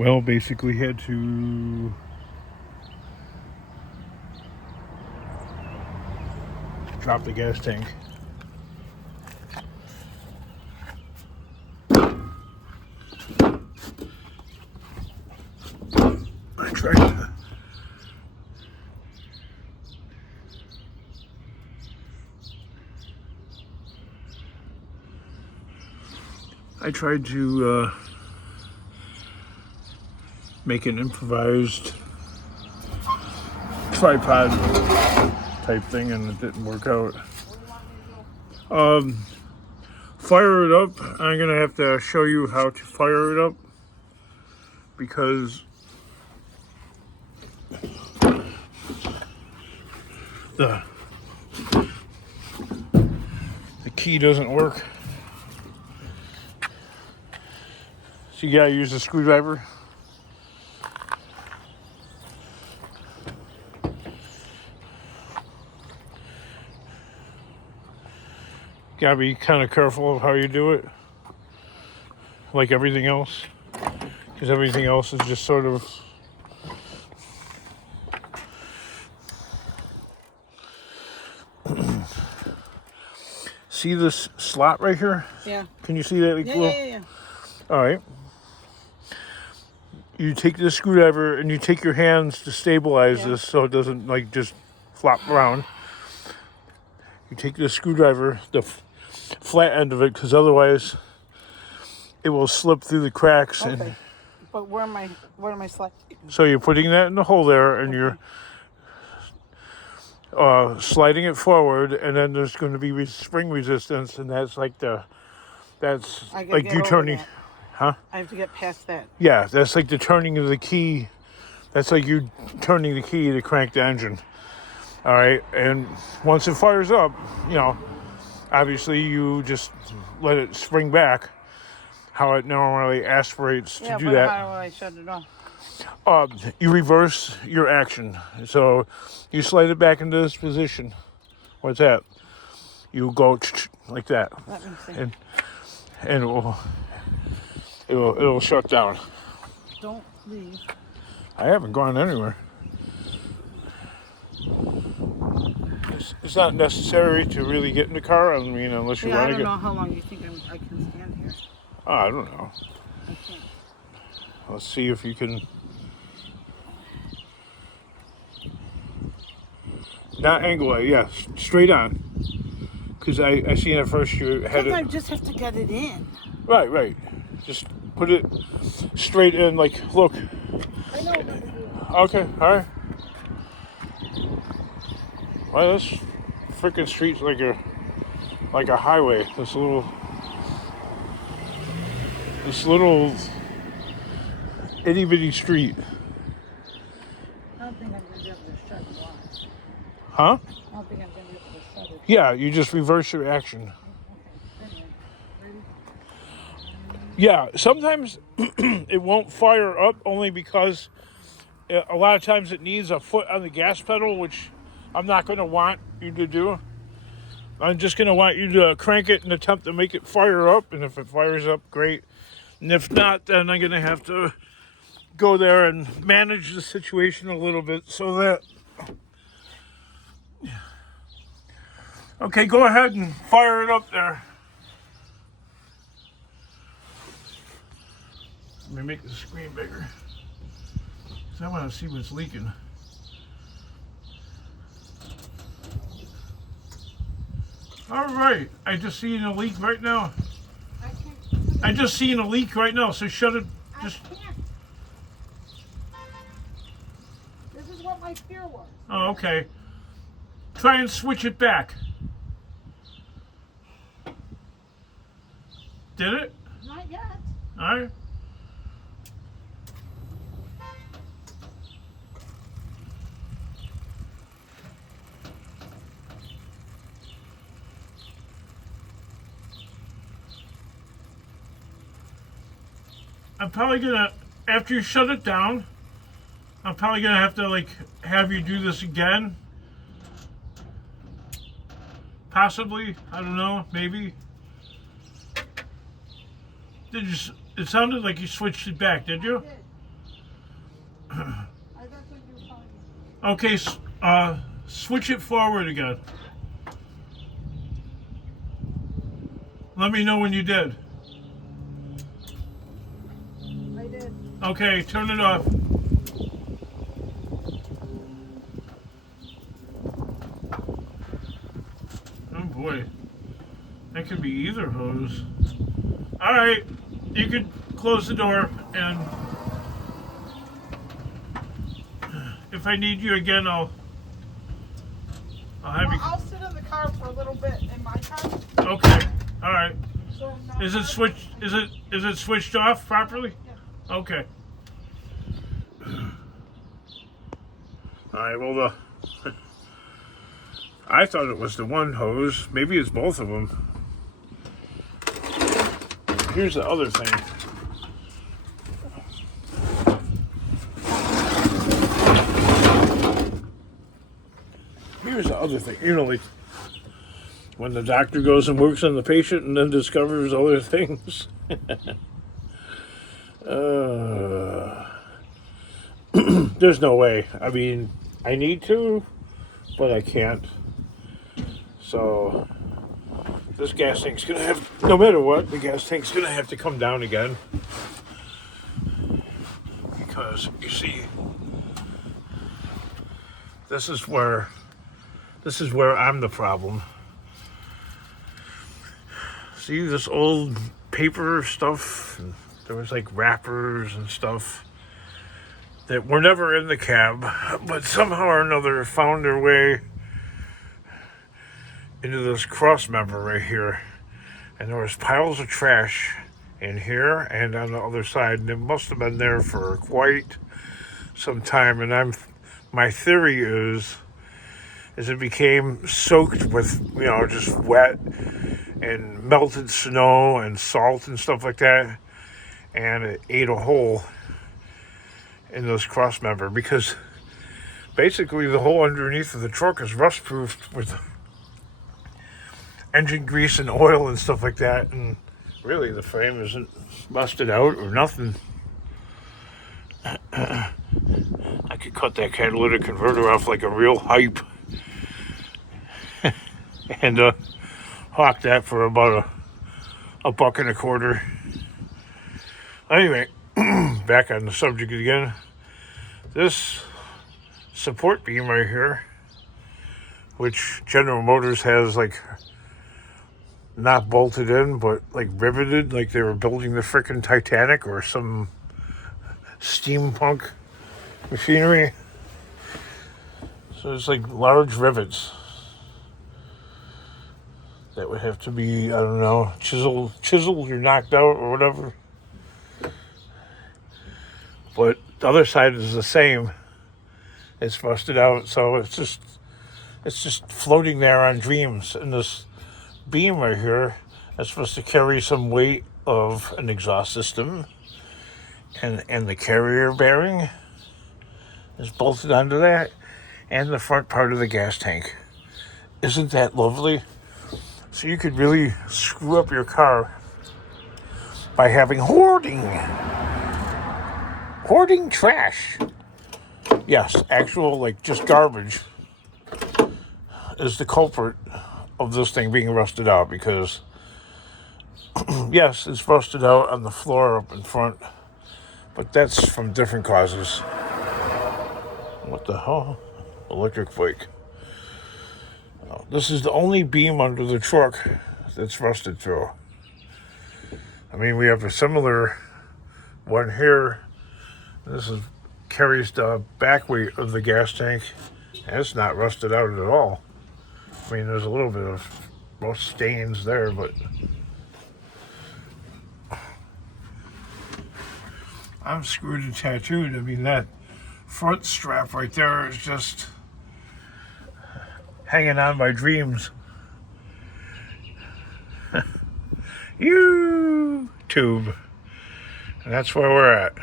Well, basically had to drop the gas tank. I tried to make an improvised tripod type thing, and it didn't work out. Fire it up. I'm gonna have to show you how to fire it up because the key doesn't work. So you gotta use a screwdriver. Gotta be kind of careful of how you do it, like everything else, because everything else is just sort of see this slot right here? Yeah. Can you see that? Like, Yeah. All right. You take this screwdriver and you take your hands to stabilize this so it doesn't like just flop around. You take the screwdriver, the flat end of it, because otherwise it will slip through the cracks. Okay. And but what am I selecting? so you're putting that in the hole there, and you're sliding it forward, and then there's going to be spring resistance, and that's like you turning. That. Huh? I have to get past that. Yeah, that's like the turning of the key. That's like you turning the key to crank the engine. All right, and once it fires up, obviously you just let it spring back how it normally aspirates to do that. How do I shut it off? You reverse your action. So you slide it back into this position. What's that? You go like that. Let me see. And it'll shut down. Don't leave. I haven't gone anywhere. It's not necessary to really get in the car. I mean, unless you want to get. I don't know how long you think I can stand here. Oh, I don't know. I can't. Let's see if you can. Not angle it, yeah, straight on. Because I seen at first you had it. I just have to get it in. Right. Just put it straight in, like, look. I know what to do. Okay, all right. Well, this freaking street's like a highway. This little itty bitty street. I don't think I'm going to be able to shut it off. Huh? I don't think I'm going to be able to shut it. Yeah, you just reverse your action. Okay, anyway, ready? Yeah, sometimes it won't fire up only because a lot of times it needs a foot on the gas pedal, which I'm not going to want you to do. I'm just going to want you to crank it and attempt to make it fire up. And if it fires up, great. And if not, then I'm going to have to go there and manage the situation a little bit so that... Okay, go ahead and fire it up there. Let me make the screen bigger, because I want to see what's leaking. All right, I just seen a leak right now. I just seen a leak right now, so shut it. Just. I can't. This is what my fear was. Oh, okay. Try and switch it back. Did it? Not yet. All right. I'm probably gonna, after you shut it down, I'm probably gonna have to have you do this again. Possibly, I don't know, maybe. It sounded like you switched it back, did you? I did. that's what you're telling me. Okay, switch it forward again. Let me know when you did. I did. Okay, turn it off. Oh boy. That could be either hose. Alright, you could close the door, and if I need you again, I'll have you. I'll sit in the car for a little bit in my car. Okay. Alright. So I'm not Is it switched? Is it switched off properly? Yeah. Okay. All right. Well, I thought it was the one hose. Maybe it's both of them. Here's the other thing. Here's the other thing. You know, like when the doctor goes and works on the patient and then discovers other things. There's no way. I mean, I need to, but I can't. So this gas tank's gonna have, no matter what, the gas tank's gonna have to come down again. Because you see, this is where I'm the problem. See this old paper stuff? There was like wrappers and stuff that were never in the cab, but somehow or another found their way into this cross member right here. And there was piles of trash in here and on the other side, and it must have been there for quite some time. And my theory is it became soaked with, just wet and melted snow and salt and stuff like that, and it ate a hole in this cross member, because basically the hole underneath of the truck is rust proofed with engine grease and oil and stuff like that, and really the frame isn't busted out or nothing. I could cut that catalytic converter off like a real hype and hawk that for about a $1.25. Anyway, back on the subject again. This support beam right here, which General Motors has like not bolted in, but like riveted, like they were building the frickin' Titanic or some steampunk machinery. So it's like large rivets that would have to be, I don't know, chiseled or knocked out or whatever. But the other side is the same. It's rusted out, so it's just floating there on dreams. And this beam right here is supposed to carry some weight of an exhaust system, and the carrier bearing is bolted onto that, and the front part of the gas tank. Isn't that lovely? So you could really screw up your car by having hoarding trash. Yes, actual, like, just garbage is the culprit of this thing being rusted out, because yes, it's rusted out on the floor up in front, but that's from different causes. What the hell? Electric flake. This is the only beam under the truck that's rusted through. I mean, we have a similar one here. This carries the back weight of the gas tank, and it's not rusted out at all. I mean, there's a little bit of rust stains there, but I'm screwed and tattooed. I mean, that front strap right there is just hanging on my dreams. YouTube. And that's where we're at.